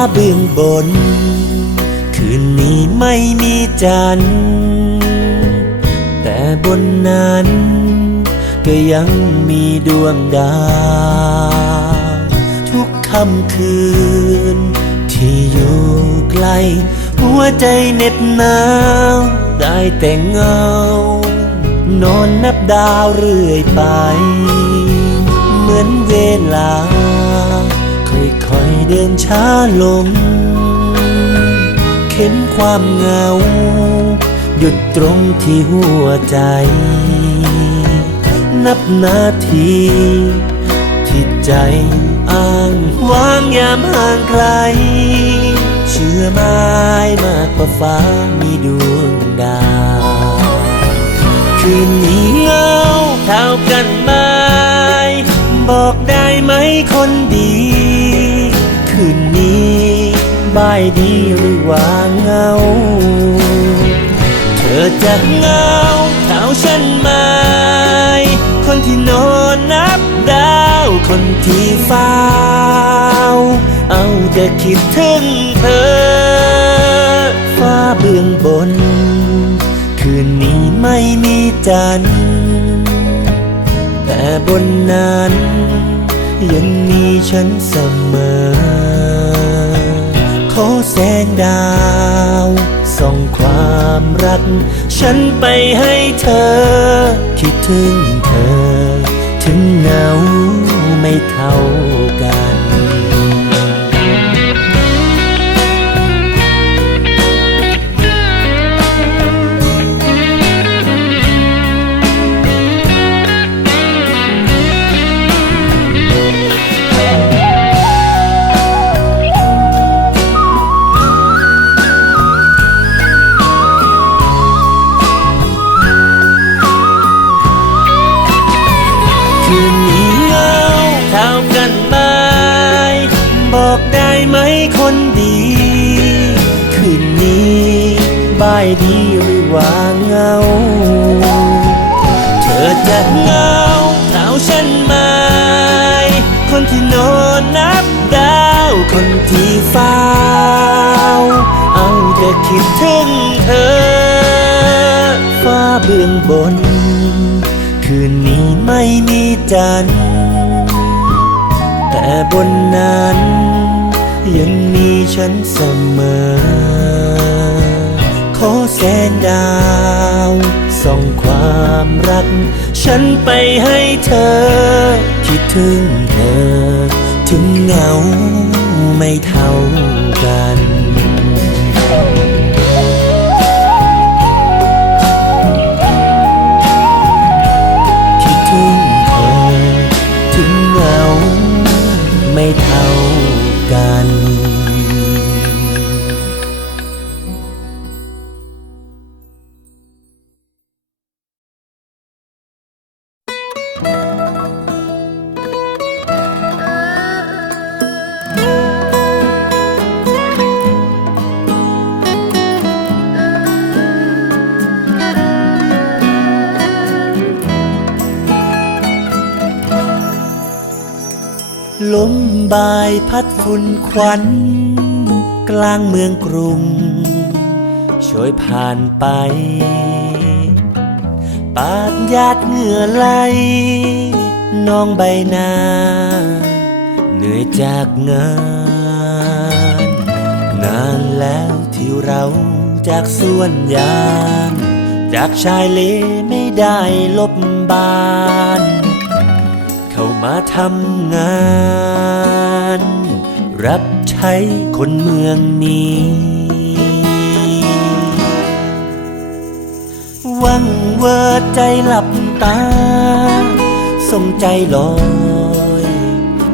าเบื้องบน คืนนี้ไม่มีจันทร์แต่บนนั้น ก็ยังมีดวงดาว ทุกค่ำคืน ที่อยู่ไกล หัวใจเหน็บหนาว ได้แต่เงา นอนนับดาวเรื่อยไป เหมือนเวลา เดินช้าลง เข็นความเหงา หยุดตรงที่หัวใจ นับนาทีที่ใจอ้างว้างยามห่างไกล เชื่อไม้มากกว่าฟ้ามีดวงดาว คืนนี้เหงาเท่ากันไหมบอกได้ไหมคนดี คืนนี้บายดีหรือว่าเงา เธอจะเงาเท่าฉันไหมคนที่นอนนับดาวคนที่เฝ้าเอาแต่คิดถึงเธอ ฟ้าเบื้องบน คืนนี้ไม่มีจันทร์แต่บนนั้นยังมีฉันเสมอ ดาวส่องความรัก ฉันไปให้เธอ คิดถึงเธอ ถึงเหงาไม่เท่า คนดี คืนนี้บายดีหรือว่าเงา เธอจะเงาเท่าฉันไหมคนที่นอนนับดาวคนที่เฝ้าเอาแต่คิดถึงเธอ ฟ้าเบื้องบน คืนนี้ไม่มีจันทร์แต่บนนั้น ยังมีฉันเสมอ ขอแสงดาวส่องความรัก ฉันไปให้เธอ คิดถึงเธอ ถึงเหงาไม่เท่ากัน บายพัดฝุ่นควันกลางเมืองกรุง ช่วยผ่านไป ปาดยาดเหงื่อไหลน้องใบหน้า เหนื่อยจากงาน นานแล้วที่เราจากสวนยาง จากชายเลไม่ได้ลบบาน เข้ามาทำงาน รับใช้คนเมืองนี้ วังเวอใจหลับตาส่งใจลอย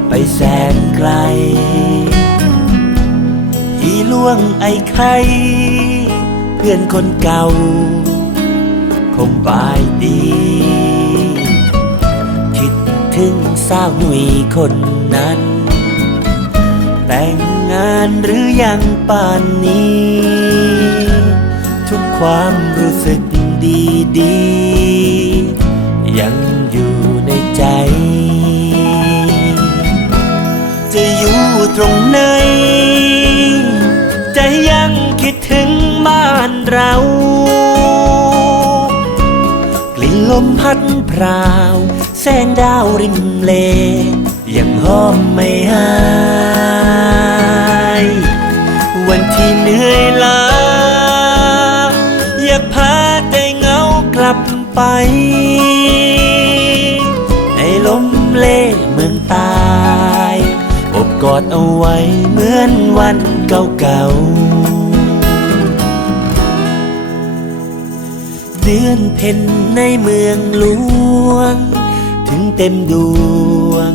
ไปแสนไกลอีล่วงไอ้ไข่เพื่อนคนเก่า คงบายดี ถึงสาวหนุ่ยคนนั้น แต่งงานหรือยังป่านนี้ ทุกความรู้สึกดีดียังอยู่ในใจ จะอยู่ตรงไหน จะยังคิดถึงบ้านเรา มพัดพราว แสงดาวริมเล ยังหอมไม่หาย วันที่เหนื่อยล้าอยากพาใจเงากลับไป ในลมเลเมืองตาย อบกอดเอาไว้เหมือนวันเก่าๆ เดือนเพ็ญในเมืองหลวง ถึงเต็มดวง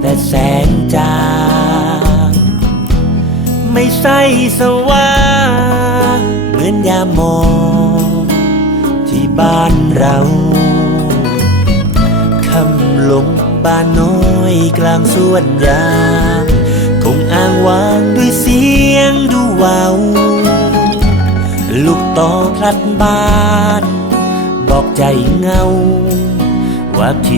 แต่แสงจางไม่ใสสว่าง เหมือนยามมองที่บ้านเราคำลงบ้านน้อยกลางสวนยาง คงอ้างว้างด้วยเสียงดูวาว ลูกต่อพลัดบ้าน บอกใจเงา ว่าคิด